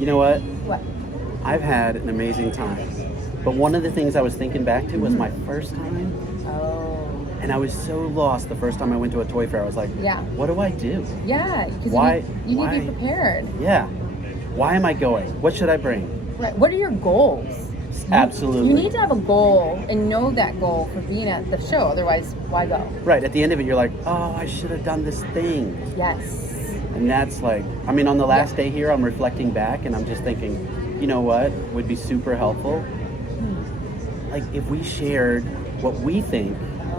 You know what? What? I've had an amazing time. But one of the things I was thinking back to was my first time. Oh. And I was so lost the first time I went to a toy fair. I was like, Yeah. what do I do? Yeah, because Why- you need why- to be prepared. Yeah. Why am I going? What should I bring? Right. What are your goals? Absolutely. You need to have a goal and know that goal for being at the show. Otherwise, why go? Right. At the end of it, you're like, oh, I should have done this thing. Yes. And that's like, I mean, on the last day here, I'm reflecting back and I'm just thinking, you know what would be super helpful? Like if we shared what we think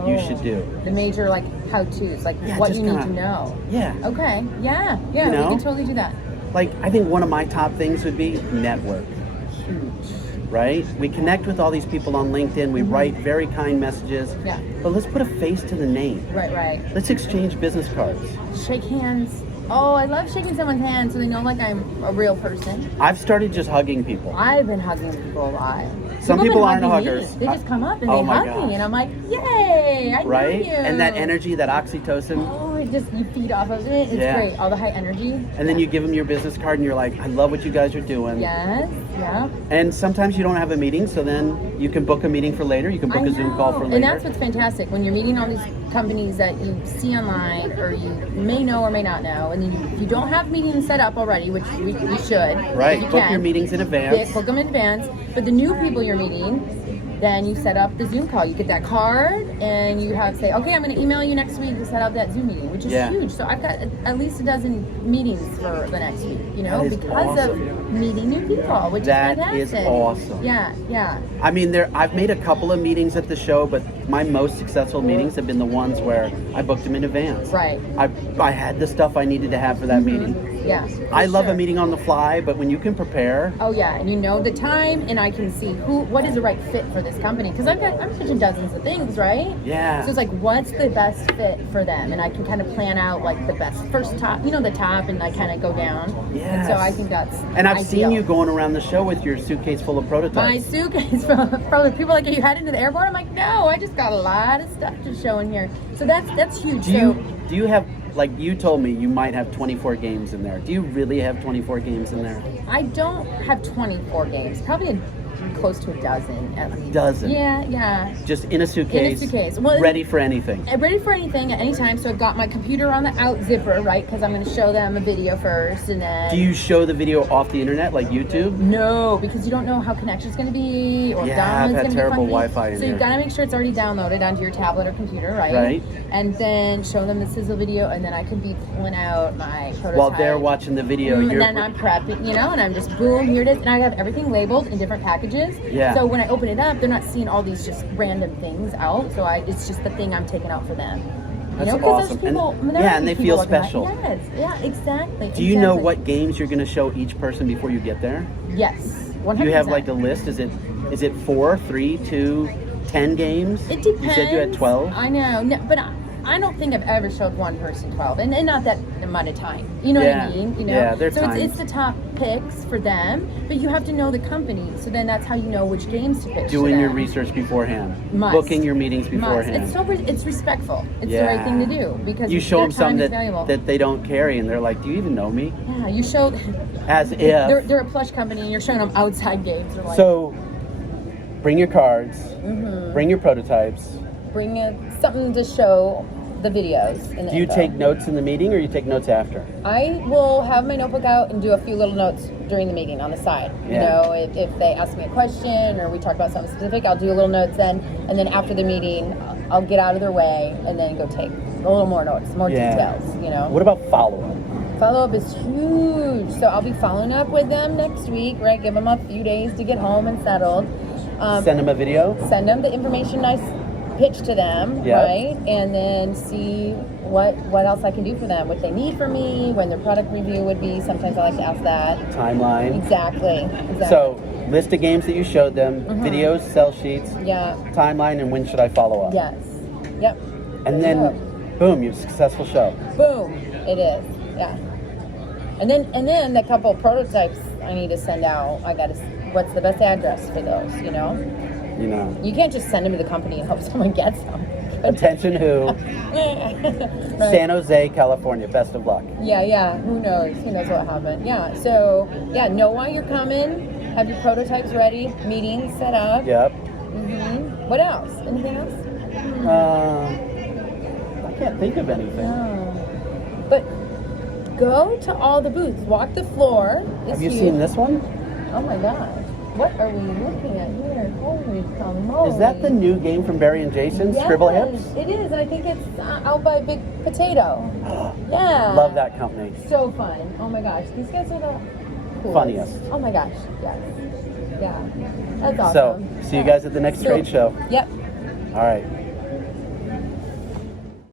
you should do. The major like how-tos, like Yeah, what just you need kinda- to know. Yeah. Okay. Yeah. Yeah. You know? We can totally do that. Like, I think one of my top things would be network, Huge. right? We connect with all these people on LinkedIn. We write very kind messages. Yeah. But let's put a face to the name. Right. Right. Let's exchange business cards. Shake hands. Oh, I love shaking someone's hand so they know like I'm a real person. I've started just hugging people. I've been hugging people a lot. Some have people been aren't hugging me. huggers. They just come up and Oh they my hug gosh. me, and I'm like, yay! I Right? know you. And that energy, that oxytocin. Oh, it just you feed off of it. It's Yeah. great. All the high energy. And then you give them your business card and you're like, I love what you guys are doing. Yes. Yeah. And sometimes you don't have a meeting, so then you can book a meeting for later. You can book I a Zoom call know. for later. And that's what's fantastic when you're meeting all these companies that you see online or you may know or may not know, and if you don't have meetings set up already, which we should. Right. if you Book can, your meetings in advance. Book them in advance. But the new people you're meeting, then you set up the Zoom call. You get that card and you have say, okay, I'm going to email you next week to set up that Zoom meeting, which is Yeah. huge. So I've got at least a dozen meetings for the next week, you know, That is because awesome. of meeting new people, which That is is fantastic. awesome. Yeah, yeah. I mean, I've made a couple of meetings at the show, but my most successful meetings have been the ones where I booked them in advance. Right. I had the stuff I needed to have for that meeting. Yeah. I for love sure. a meeting on the fly, but when you can prepare, Oh yeah, and you know the time, and I can see what is the right fit for this company because I'm pitching dozens of things, right? Yeah. So it's like, what's the best fit for them, and I can kind of plan out like the best first top, the top, and I kind of go down. And so I think that's and I've ideal. seen you going around the show with your suitcase full of My prototypes. suitcase from people like, are you heading to the airport? I'm like, no, I just got a lot of stuff to show in here. So that's huge. Do you have, like you told me, you might have 24 games in there. Do you really have 24 games in there? I don't have 24 games, probably close to a dozen at least. Dozen? Yeah. Just in a suitcase. suitcase. Well, ready for anything. I'm ready for anything at any time. So I've got my computer on the out zipper, right? Because I'm going to show them a video first, and then. Do you show the video off the internet, like YouTube? No, because you don't know how connection's going to be, or Yeah, I've download's had going to be terrible funky. Wi-Fi in So here. you've got to make sure it's already downloaded onto your tablet or computer, right? Right. And then show them the sizzle video, and then I could be pulling out my prototype. While they're watching the video, and you're. then I'm prepping, and I'm just boom, here it is, and I have everything labeled in different packages. Yeah. So when I open it up, they're not seeing all these just random things out. So it's just the thing I'm taking out for them. That's 'cause awesome. Those people, And- there yeah, are and they people feel looking at- special. Yes. Yeah. Exactly. Do you know exactly. what games you're going to show each person before you get there? Yes. 100%. Do you have like a list? Is it 4, 3, 2, 10 games? It depends. You said you had 12. I know, no, but I don't think I've ever showed one person 12, and not that amount of time. You know Yeah. what I mean? Yeah, there are so times. it's the top picks for them, but you have to know the company, so then that's how you know which games to pitch. Doing to your them. research beforehand. Must. Booking your meetings Must. beforehand. It's respectful. It's the right thing to do because you show their them some time is that, valuable. that they don't carry, and they're like, "Do you even know me?" Yeah, you show. As if. They're a plush company, and you're showing them outside games. They're like, So, bring your cards. Mm-hmm. Bring your prototypes. bring something to show the videos. And the Do you info. take notes in the meeting, or you take notes after? I will have my notebook out and do a few little notes during the meeting on the side. Yeah. You know, if they ask me a question or we talk about something specific, I'll do a little notes then, and then after the meeting, I'll get out of their way and then go take a little more notes, more details. You know. What about follow-up? Follow-up is huge. So I'll be following up with them next week, right? Give them a few days to get home and settled. Send them a video? Send them the information I pitch to them, Yeah. right? And then see what else I can do for them, what they need from me, when their product review would be. Sometimes I like to ask that. Timeline. Exactly. So, list of games that you showed them, Mm-hmm. videos, sell sheets, Yeah. timeline, and when should I follow up? Yes. Yep. And then, boom, you have a successful show. Boom. It is. Yeah. And then the couple prototypes I need to send out. What's the best address for those? You know. You know. You can't just send them to the company and hope someone gets them. Attention who? Right. San Jose, California. Best of luck. Yeah. Who knows? Who knows what happened? Yeah. So yeah, know why you're coming. Have your prototypes ready. Meetings set up. Yep. What else? Anything else? I can't think of anything. No. But go to all the booths. Walk the floor. It's Have you huge. seen this one? Oh my gosh. What are we looking at here? Holy moly. Is that the new game from Barry and Jason, Scribble Hips? It is. I think it's out by Big Potato. Yeah. Love that company. So fun. Oh my gosh. These guys are the coolest. Funniest. Oh my gosh. Yes. Yeah. That's So, awesome. see you guys at the next trade show. Yep. All right.